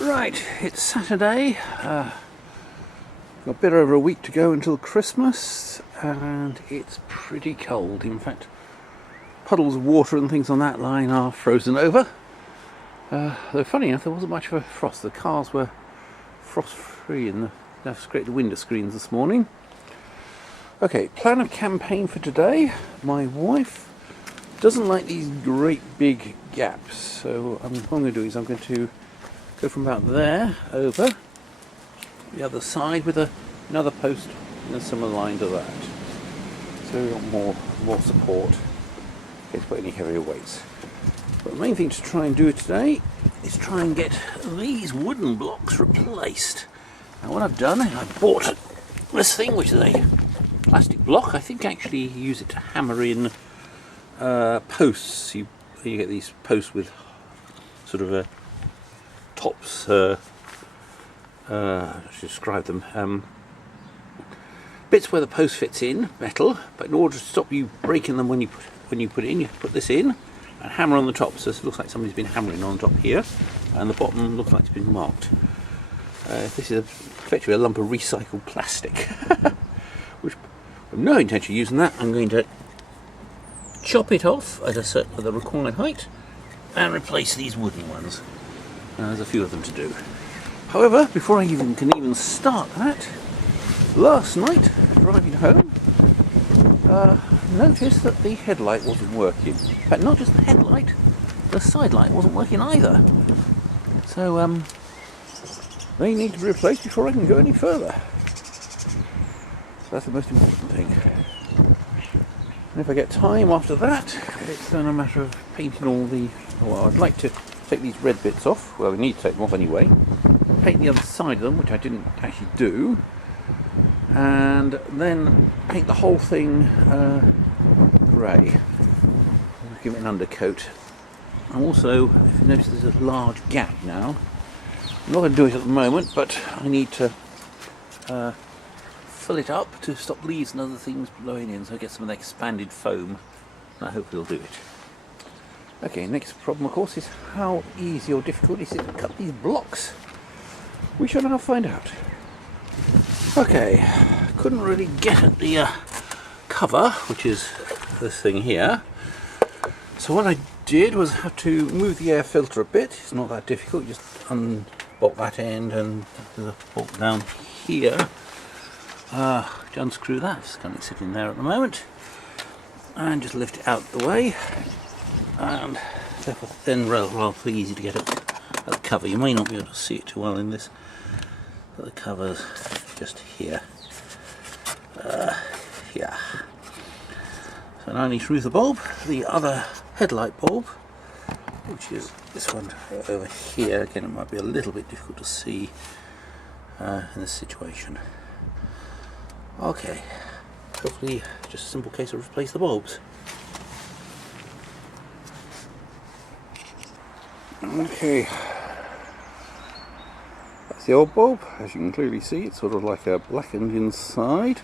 Right, it's Saturday. Got a bit over a week to go until Christmas, and it's pretty cold. In fact, puddles of water and things on that line are frozen over. Though funny enough, there wasn't much of a frost. The cars were frost-free, and they've scraped the window screens this morning. Okay, plan of campaign for today. My wife doesn't like these great big gaps, so what I'm going to do is I'm going to go from about there over the other side with another post in a similar line to that. So we've got more support in case put any heavier weights. But the main thing to try and do today is try and get these wooden blocks replaced. Now what I've done, I've bought this thing, which is a plastic block. I think actually you use it to hammer in posts. You get these posts with sort of a tops, I should describe them, bits where the post fits in, metal, but in order to stop you breaking them when you put it in, you put this in and hammer on the top. So it looks like somebody's been hammering on top here, and the bottom looks like it's been marked. This is effectively a lump of recycled plastic, which I have no intention of using that. I'm going to chop it off at the required height and replace these wooden ones. There's a few of them to do. However, before I can even start that, last night, driving home, noticed that the headlight wasn't working. In fact, not just the headlight, the side light wasn't working either. So, they need to be replaced before I can go any further. So that's the most important thing. And if I get time after that, it's then a matter of painting all the... Well, I'd like to take these red bits off. Well, we need to take them off anyway. Paint the other side of them, which I didn't actually do. And then paint the whole thing grey. Give it an undercoat. I'm also, if you notice, there's a large gap now. I'm not going to do it at the moment, but I need to fill it up to stop leaves and other things blowing in, so I get some of the expanded foam. And I hope it'll do it. Okay, next problem, of course, is how easy or difficult is it to cut these blocks? We shall now find out. Okay, couldn't really get at the cover, which is this thing here. So what I did was have to move the air filter a bit. It's not that difficult. You just unbolt that end and there's a bolt down here. To unscrew that. It's currently sitting there at the moment. And just lift it out the way. And then rather easy to get at the cover. You may not be able to see it too well in this, but the cover's just here. Yeah. So now I need to remove the bulb, the other headlight bulb, which is this one over here. Again, it might be a little bit difficult to see in this situation. Okay, hopefully just a simple case of replace the bulbs. Okay, that's the old bulb. As you can clearly see, it's sort of like a blackened inside.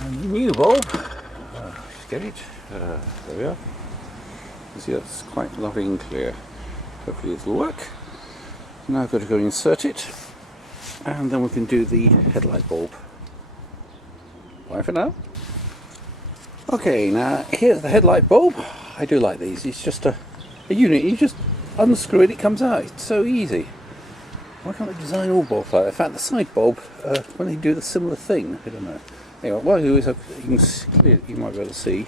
And the new bulb, let's get it, there we are. You see that's quite lovely and clear. Hopefully this will work. Now I've got to go insert it, and then we can do the headlight bulb. Bye for now. Okay, now here's the headlight bulb. I do like these. It's just a unit. You just unscrew it, it comes out. It's so easy. Why can't they design all bulbs like that? In fact, the side bulb, when they do the similar thing, I don't know. Anyway, what I do is you might be able to see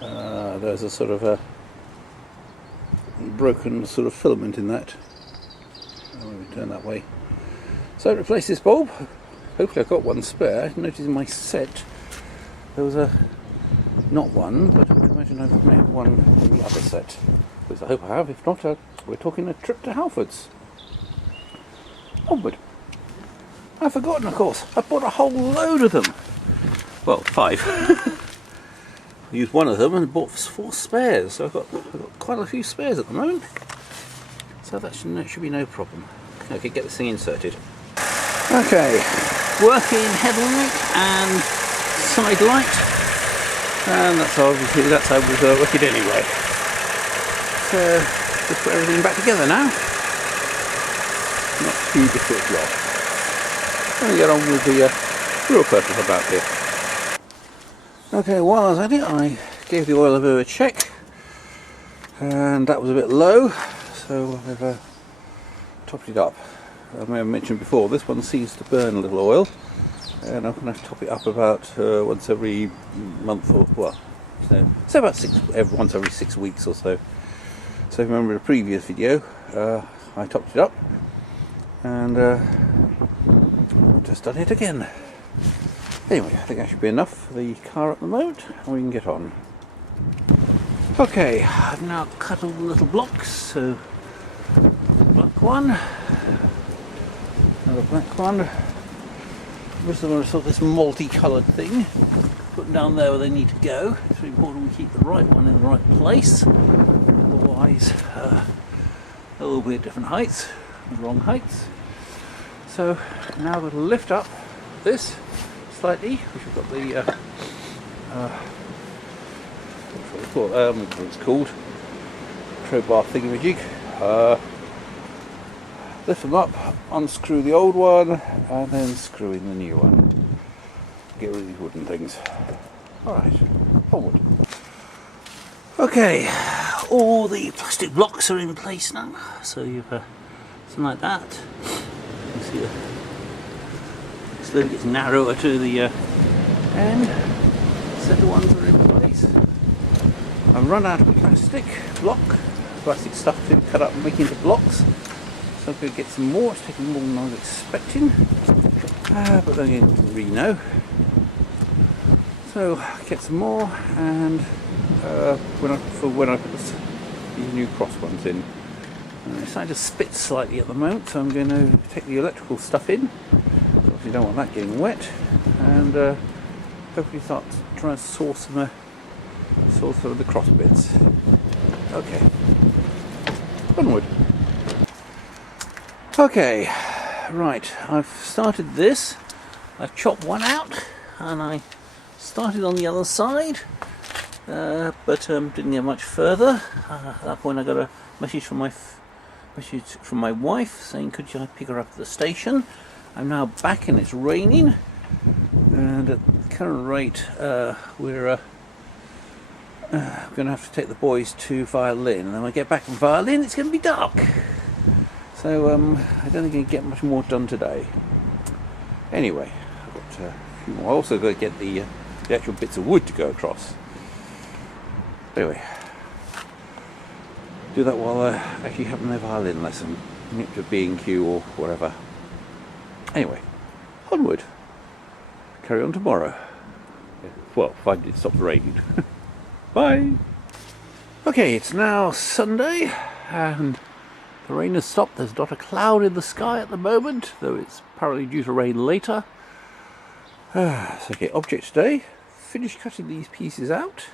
there's a sort of a broken sort of filament in that. I'll maybe turn that way. So replace this bulb. Hopefully I've got one spare. I noticed in my set there was not one, but I can imagine I've made one in the other set. Which I hope I have. If not, we're talking a trip to Halfords. Onward. I've forgotten, of course. I bought a whole load of them. Well, 5. I used one of them and bought 4 spares. So I've got quite a few spares at the moment. So that should be no problem. Okay, get this thing inserted. Okay, working headlight and side light, and that's how it was working anyway. So just put everything back together now. not too difficult job. Let me get on with the real purpose about this. Okay, while I was at it, I gave the oil a bit of a check, and that was a bit low, so I've topped it up. I may have mentioned before, this one seems to burn a little oil, and I'm going to have to top it up about once every month, or well, so about once every 6 weeks or so. So if you remember the previous video, I topped it up, and just done it again. Anyway, I think that should be enough for the car at the moment, and we can get on. Okay, I've now cut all the little blocks, so black one, another black one. Most of them are sort of this multi-coloured thing. Put them down there where they need to go. It's really important we keep the right one in the right place. Otherwise, they'll all be at different heights, the wrong heights. So now we'll lift up this slightly, which we've got the what it's called, crowbar thingamajig. Lift them up, unscrew the old one, and then screw in the new one. Get rid of these wooden things. Alright, onward. Okay, all the plastic blocks are in place now, so you've something like that. You can see it slowly gets narrower to the end. Centre ones are in place. I've run out of plastic stuff to cut up and make into blocks. So I'm going to get some more. It's taking more than I was expecting, but then again, didn't really know. So get some more, and when I put these new cross ones in, it's starting to spit slightly at the moment. So I'm going to take the electrical stuff in. Obviously, don't want that getting wet, and hopefully start trying to source some of the cross bits. Okay, onward. Okay, right, I've started this. I've chopped one out, and I started on the other side, but didn't get much further. At that point I got a message from my wife saying, could I pick her up at the station? I'm now back and it's raining, and at the current rate we're going to have to take the boys to violin, and then when I get back from violin it's going to be dark. So I don't think I can get much more done today. Anyway, I've got a few more. I also got to get the actual bits of wood to go across. Anyway, do that while actually having their violin lesson, to B&Q or whatever. Anyway, onward. Carry on tomorrow. Well, provided it stops raining. Bye. Okay, it's now Sunday, and the rain has stopped. There's not a cloud in the sky at the moment, though it's apparently due to rain later. So okay, object today. Finished cutting these pieces out.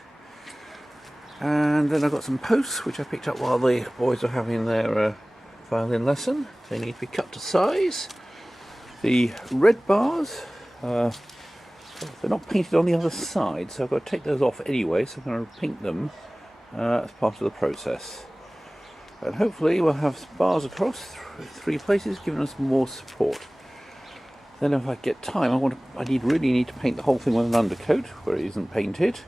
And then I've got some posts, which I picked up while the boys are having their violin lesson. They need to be cut to size. The red bars, they're not painted on the other side, so I've got to take those off anyway, so I'm going to paint them as part of the process. And hopefully we'll have bars across three places, giving us more support. Then if I get time, I really need to paint the whole thing with an undercoat where it isn't painted.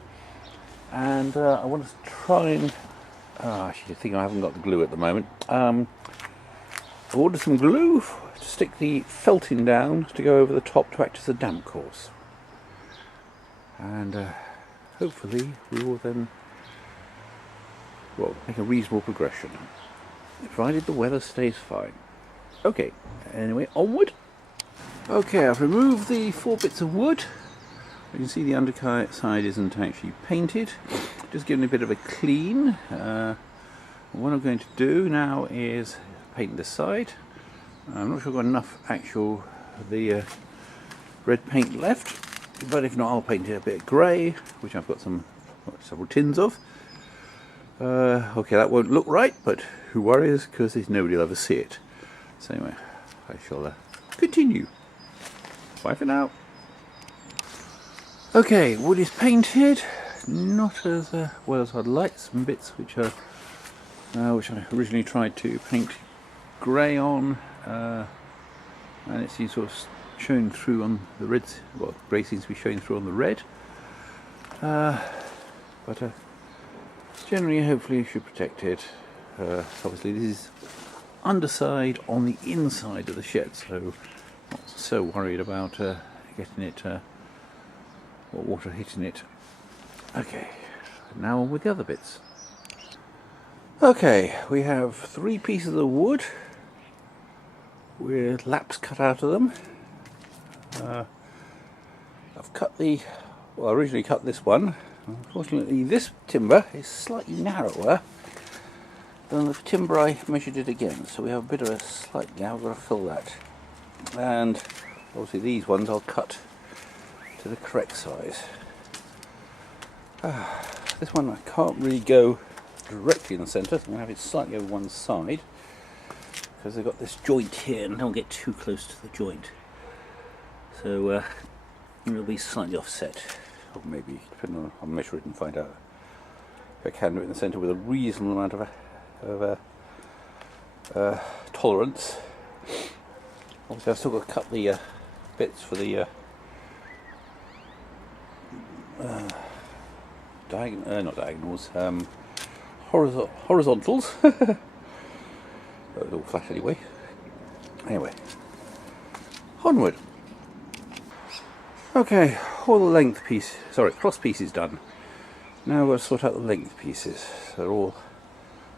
And I want to try and actually I think I haven't got the glue at the moment. I ordered some glue to stick the felting down to go over the top to act as a damp course. And hopefully we will then make a reasonable progression, provided the weather stays fine. Okay, anyway, onward. Okay, I've removed the 4 bits of wood. You can see the underside isn't actually painted, just giving it a bit of a clean. What I'm going to do now is paint this side. I'm not sure I've got enough the red paint left, but if not I'll paint it a bit grey, which I've got several tins of. Okay, that won't look right, but who worries, because nobody will ever see it. So anyway, I shall continue. Bye for now. Okay, wood is painted, not as well as I'd like. Some bits which I originally tried to paint grey on and it seems sort of showing through on the red. Well, grey seems to be showing through on the red, but generally, hopefully, you should protect it. Obviously, this is underside on the inside of the shed, so not so worried about getting it or water hitting it. Okay, now on with the other bits. Okay, we have 3 pieces of wood with laps cut out of them. I've cut originally cut this one. Unfortunately, this timber is slightly narrower than the timber I measured it again, so we have a bit of a slight gap. I've got to fill that. And obviously these ones I'll cut to the correct size. This one I can't really go directly in the centre, so I'm going to have it slightly over one side, because they've got this joint here and don't get too close to the joint. So it'll be slightly offset, or maybe, depending on, I'll measure it and find out if I can do it in the centre with a reasonable amount of tolerance. Obviously I've still got to cut the bits for the not diagonals, horizontals. That was all flat anyway. Anyway, onward. Okay, all the length piece, cross pieces done. Now we'll sort out the length pieces. They're all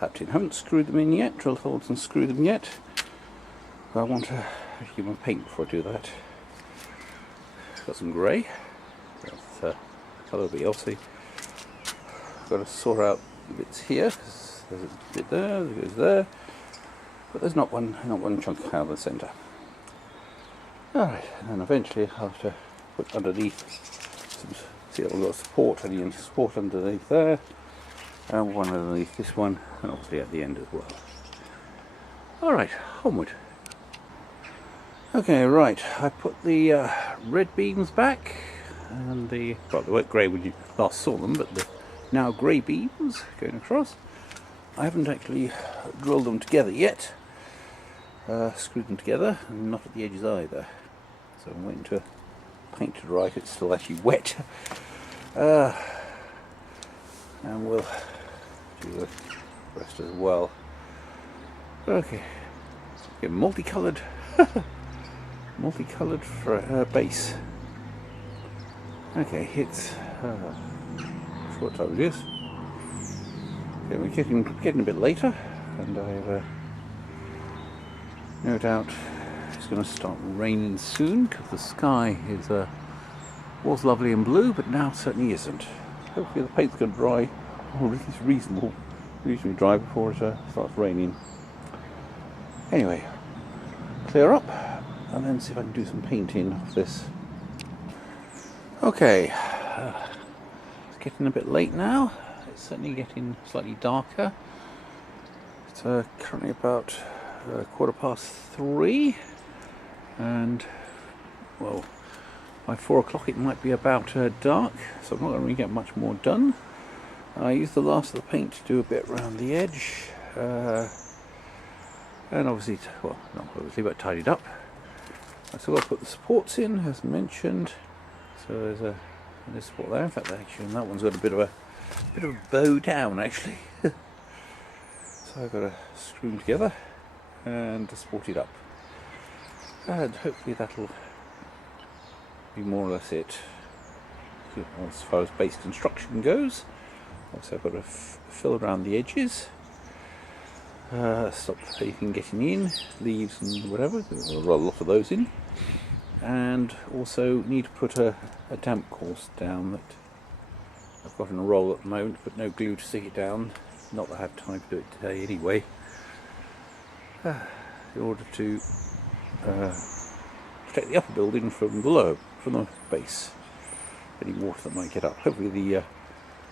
tapped in. Haven't screwed them in yet, drilled holes and screwed them yet. But I want to give them paint before I do that. Got some grey. That's colour will be Elsie. Got to sort out the bits here. There's a bit there, there goes there. But there's not one chunk out of the centre. Alright, and then eventually I'll have to put underneath see I've got support, any support underneath there, and one underneath this one, and obviously at the end as well. Alright, onward. Okay, right, I put the red beams back, and they weren't grey when you last saw them, but the now grey beams going across. I haven't actually drilled them together yet, screwed them together, and not at the edges either. So I'm waiting to paint to dry, it's still actually wet. And we'll do the rest as well. Okay, get multicoloured base. Okay, it's what time it is. Okay, we're getting a bit later, and I've no doubt it's going to start raining soon, because the sky is was lovely and blue, but now certainly isn't. Hopefully the paint's going to dry, or at least reasonably dry before it starts raining. Anyway, clear up, and then see if I can do some painting of this. Okay, it's getting a bit late now. It's certainly getting slightly darker. It's currently about 3:15, and well, by 4 o'clock it might be about dark, so I'm not going to really get much more done. I used the last of the paint to do a bit around the edge, and obviously, well, not obviously, but tidied up. I still got to put the supports in, as mentioned. So there's a support there. In fact, actually, that one's got a bit of a bow down actually. So I've got to screw them together and support it up, and hopefully that'll be more or less it as far as base construction goes. Also, I've got to fill around the edges, stop anything getting in, leaves and whatever. There's a lot of those in, and also need to put a damp course down that I've got in a roll at the moment, but no glue to stick it down. Not that I have time to do it today anyway. In order to protect the upper building from below, from the base, any water that might get up. Hopefully the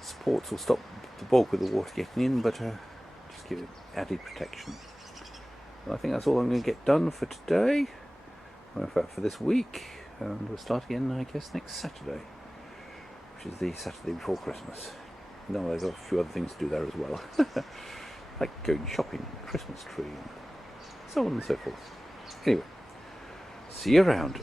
supports will stop the bulk of the water getting in, but just give it added protection. And I think that's all I'm going to get done for today, in fact for this week, and we'll start again I guess next Saturday, which is the Saturday before Christmas. No, I've got a few other things to do there as well, like going shopping, Christmas tree, and so on and so forth. Anyway, see you around.